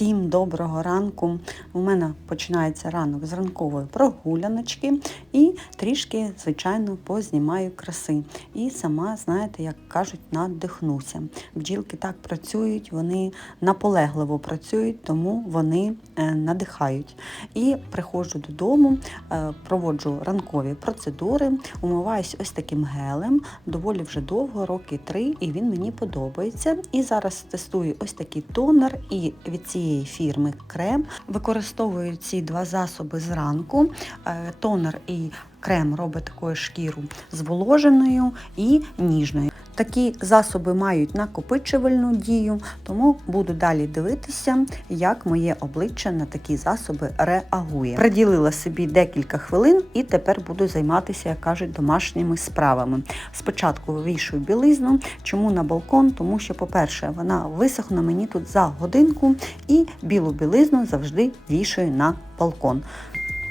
Всім доброго ранку. У мене починається ранок з ранкової прогуляночки і трішки, звичайно, познімаю краси. І сама, знаєте, як кажуть, надихнуся. Бджілки так працюють, вони наполегливо працюють, тому вони е, надихають. І приходжу додому, е, проводжу ранкові процедури, умиваюсь ось таким гелем, доволі вже довго, роки три, і він мені подобається. І зараз тестую ось такий тонер і від цієї фірми крем. Використовую ці два засоби зранку. Е, Тонер і крем робить такою шкіру зволоженою і ніжною. Такі засоби мають накопичувальну дію, тому буду далі дивитися, як моє обличчя на такі засоби реагує. Приділила собі декілька хвилин і тепер буду займатися, як кажуть, домашніми справами. Спочатку вивішую білизну. Чому на балкон? Тому що, по-перше, вона висохне мені тут за годинку, і білу білизну завжди вішаю на балкон.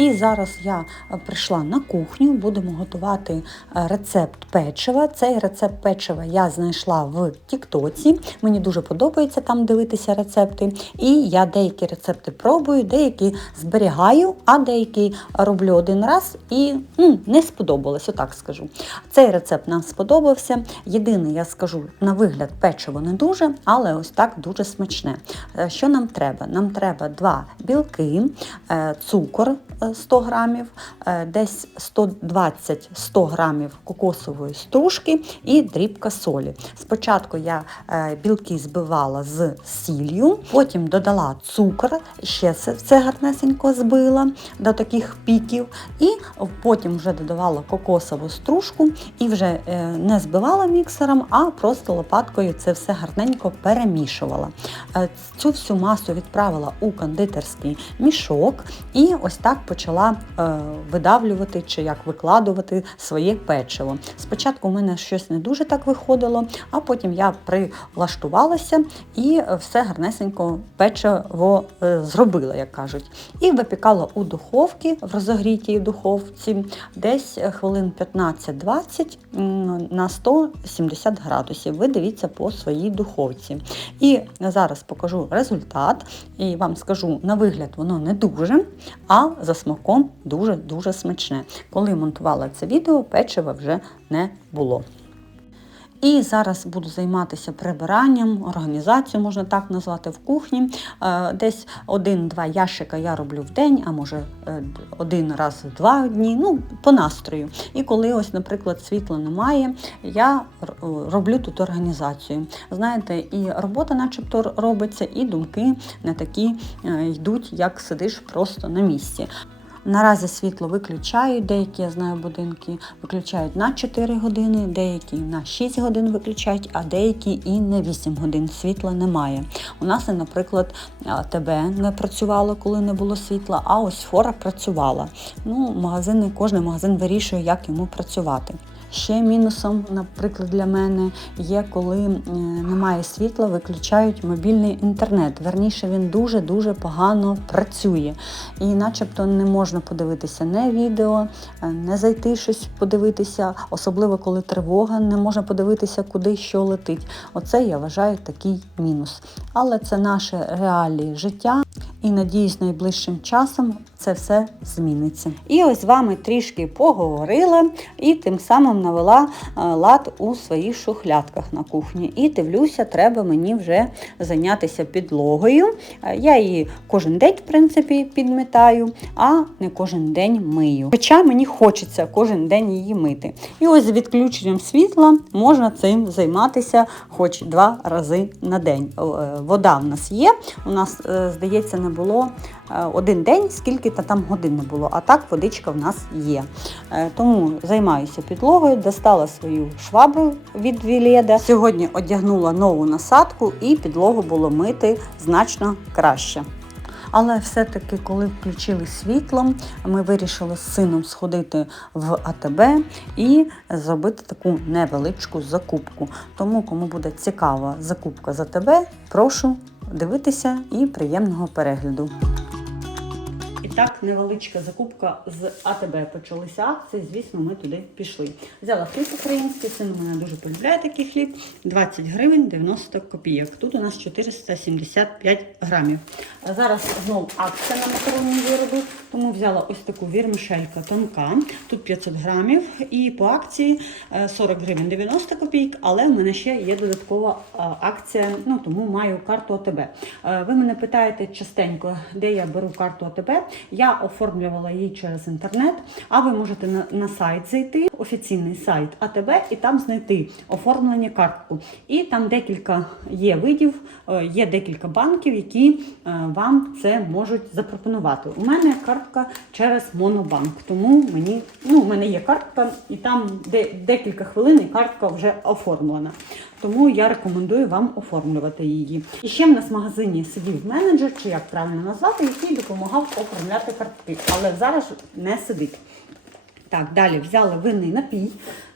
І зараз я е, прийшла на кухню, будемо готувати е, рецепт печива. Цей рецепт печива я знайшла в Тіктоці. Мені дуже подобається там дивитися рецепти. І я деякі рецепти пробую, деякі зберігаю, а деякі роблю один раз і ну, не сподобалось, отак скажу. Цей рецепт нам сподобався. Єдине, я скажу, на вигляд печиво не дуже, але ось так дуже смачне. Е, Що нам треба? Нам треба два білки, цукор. 100 грамів, е, десь 120-100 грамів кокосової стружки і дрібка солі. Спочатку я е, білки збивала з сіллю, потім додала цукор, ще це гарнесенько збила до таких піків, і потім вже додавала кокосову стружку і вже е, не збивала міксером, а просто лопаткою це все гарненько перемішувала. Цю всю масу відправила у кондитерський мішок і ось так почала е, видавлювати чи як викладувати своє печиво. Спочатку у мене щось не дуже так виходило, а потім я прилаштувалася і все гарнесенько печиво е, зробила, як кажуть. І випікала у духовці, в розогрітій духовці, десь хвилин 15-20 на 170 градусів. Ви дивіться по своїй духовці. І зараз покажу результат, і вам скажу, на вигляд воно не дуже, а за смаком дуже-дуже смачне. Коли монтувала це відео, печива вже не було. І зараз буду займатися прибиранням, організацією, можна так назвати, в кухні. Е, Десь один-два ящика я роблю в день, а може е, один раз в два дні, ну, по настрою. І коли ось, наприклад, світла немає, я роблю тут організацію. Знаєте, і робота начебто робиться, і думки не такі е, йдуть, як сидиш просто на місці. Наразі світло виключають, деякі я знаю будинки виключають на 4 години, деякі на 6 годин виключають, а деякі і на 8 годин світла немає. У нас, наприклад, ТБ не працювало, коли не було світла, а ось фора працювала. Ну, магазини, Кожен магазин вирішує, як йому працювати. Ще мінусом, наприклад, для мене є, коли немає світла, виключають мобільний інтернет. Верніше він дуже-дуже погано працює. І начебто не можна подивитися не відео, не зайти щось подивитися, особливо коли тривога, не можна подивитися, куди що летить. Оце я вважаю такий мінус. Але це наше реалії життя. І надіюсь, найближчим часом це все зміниться. І ось з вами трішки поговорила і тим самим навела лад у своїх шухлядках на кухні. І дивлюся, треба мені вже зайнятися підлогою. Я її кожен день, в принципі, підмітаю, а не кожен день мию. Хоча мені хочеться кожен день її мити. І ось з відключенням світла можна цим займатися хоч два рази на день. Вода в нас є. У нас, е, здається, не було е, один день, скільки та там годин не було. А так водичка в нас є. Е, тому займаюся підлогою, достала свою швабру від Віледа. Сьогодні одягнула нову насадку і підлогу було мити значно краще. Але все-таки, коли включили світло, ми вирішили з сином сходити в АТБ і зробити таку невеличку закупку. Тому, кому буде цікава закупка з АТБ, прошу дивитися і приємного перегляду. Так невеличка закупка з АТБ. Почалися акції, звісно, ми туди пішли. Взяла хліб український, син у мене дуже полюбляє такий хліб. 20 гривень 90 копійок. Тут у нас 475 грамів. Зараз знову акція на макаронні вироби, тому взяла ось таку вірмишелька тонка. Тут 500 грамів. І по акції е, 40 гривень 90 копійок, але в мене ще є додаткова е, акція, ну тому маю карту АТБ. Е, Ви мене питаєте частенько, де я беру карту АТБ. Я оформлювала її через інтернет, а ви можете на, на сайт зайти, офіційний сайт АТБ, і там знайти оформлення картку. І там декілька є видів, е, є декілька банків, які е, вам це можуть запропонувати. У мене картка через Монобанк, тому мені ну, у мене є картка, і там де, декілька хвилин і картка вже оформлена. Тому я рекомендую вам оформлювати її. І ще в нас в магазині сидів менеджер, чи як правильно назвати, який допомагав оформляти картки, але зараз не сидить. Так, далі взяли винний напій.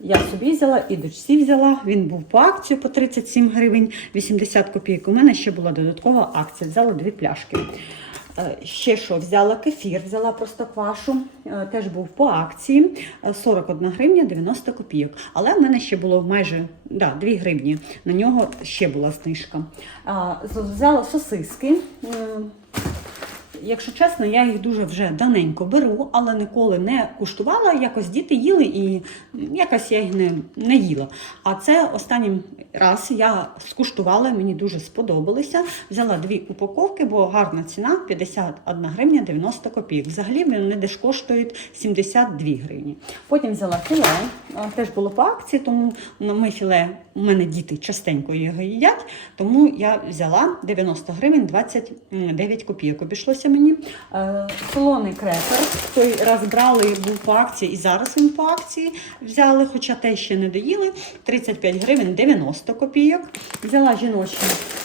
Я собі взяла і дочці взяла. Він був по акції по 37 гривень 80 копійок. У мене ще була додаткова акція. Взяла дві пляшки. Е, Ще що взяла кефір, взяла просто квашу, е, теж був по акції е, 41 гривня 90 копійок. Але в мене ще було майже да, 2 гривні. На нього ще була знижка. Взяла сосиски. Якщо чесно, я їх дуже вже давненько беру, але ніколи не куштувала. Якось діти їли і якось я їх не, не їла. А це останній раз я скуштувала, мені дуже сподобалися. Взяла дві упаковки, бо гарна ціна 51 гривня 90 копійок. Взагалі вони десь коштують 72 гривні. Потім взяла філе, теж було по акції, тому ми філе, у мене діти частенько його їдять, тому я взяла 90 гривень 29 копійок. Обійшлося мені. Е, Солоний крекер. Той раз брали, був по акції, і зараз він по акції взяли, хоча те ще не доїли. 35 гривень 90 копійок. Взяла жіночі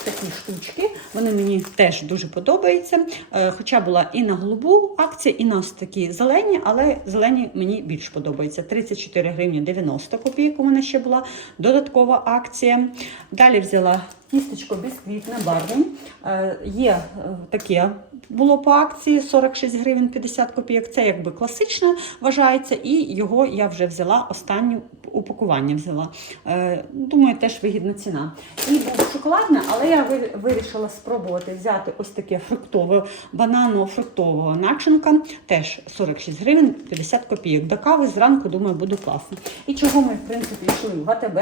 такі штучки. Вони мені теж дуже подобаються. Е, Хоча була і на голубу акція, і на такі зелені, але зелені мені більш подобаються. 34 гривні 90 копійок у мене ще була додаткова акція. Далі взяла тістечко бісквітне барву. Е, Є е, таке було по акції 46 гривень 50 копійок. Це якби класичне вважається, і його я вже взяла останню упакування взяла. Е, Думаю, теж вигідна ціна. І був шоколадне, але я вирішила спробувати взяти ось таке фруктове, банано-фруктового начинка, теж 46 гривень 50 копійок. До кави зранку, думаю, буде класно. І чого ми, в принципі, йшли в АТБ.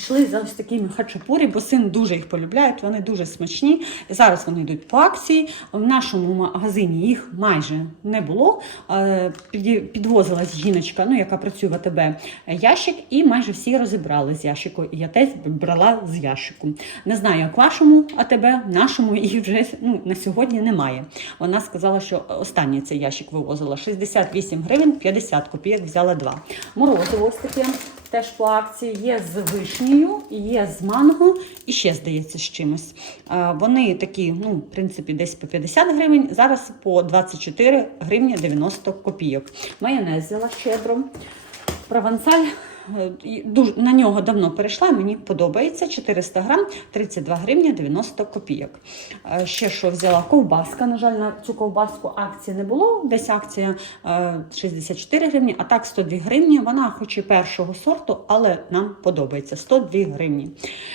Йшли за ось такими хачапурі, бо син дуже їх полюбляє, вони дуже смачні. Зараз вони йдуть по акції. В нашому магазині їх майже не було. Е, піді- Підвозила жіночка, ну, яка працює в АТБ, ящик, і майже всі розібрали з ящику. Я теж брала з ящику. Не знаю, як вашому АТБ, нашому їх вже ну, на сьогодні немає. Вона сказала, що останній цей ящик вивозила 68 гривень, 50 копійок взяла два. Морозиво ось таке. Теж по акції є з вишнею, є з манго і ще, здається, з чимось. Вони такі, ну, в принципі, десь по 50 гривень, зараз по 24 гривні 90 копійок. Майонез взяла щедро. Провансаль. Е, на нього давно перейшла, мені подобається 400 грам, 32 гривні 90 копійок. Е, Ще що взяла ковбаска. На жаль, на цю ковбаску акції не було. Десь акція е, 64 гривні, а так 102 гривні. Вона хоч і першого сорту, але нам подобається 102 гривні.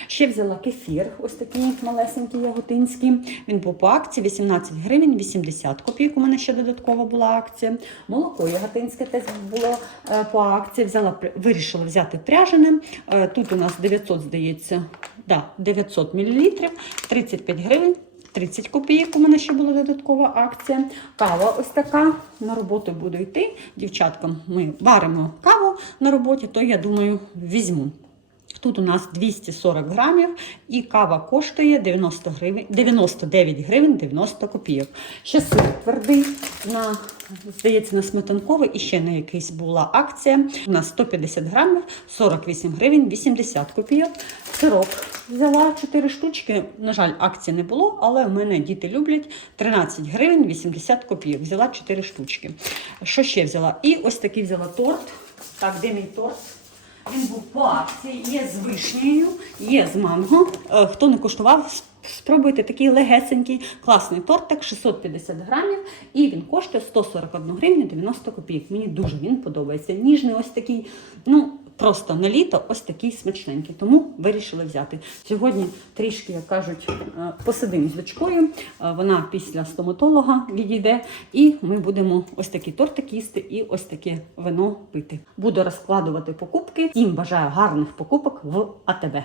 Ще взяла кефір, ось такий малесенький яготинський. Він був по акції 18 гривень 80 копійок. У мене ще додаткова була акція. Молоко яготинське теж було е, по акції. Взяла вирішила взяти пряжене. Е, Тут у нас 900, здається, да, 900 мл, 35 гривень. 30 копійок у мене ще була додаткова акція. Кава ось така. На роботу буду йти. Дівчаткам ми варимо каву на роботі, то я думаю, візьму. Тут у нас 240 грамів і кава коштує 90 гривень, 99 гривень 90 копійок. Ще сир твердий, на, здається, на сметанковий і ще на якийсь була акція. У нас 150 грамів, 48 гривень 80 копійок. Сироп взяла 4 штучки. На жаль, акції не було, але в мене діти люблять 13 гривень 80 копійок. Взяла 4 штучки. Що ще взяла? І ось такий взяла торт. Так, де мій торт? Він був по акції, є з вишнею, є з манго. Е, Хто не куштував, спробуйте такий легесенький, класний тортик, 650 грамів, і він коштує 141 гривню 90 копійок. Мені дуже він подобається. Ніжний ось такий, ну просто на літо ось такий смачненький. Тому вирішили взяти. Сьогодні трішки, як кажуть, е, посидимо з дочкою. Е, Вона після стоматолога відійде, і ми будемо ось такі тортик їсти і ось таке вино пити. Буду розкладувати покупки. Всім бажаю гарних покупок в АТБ.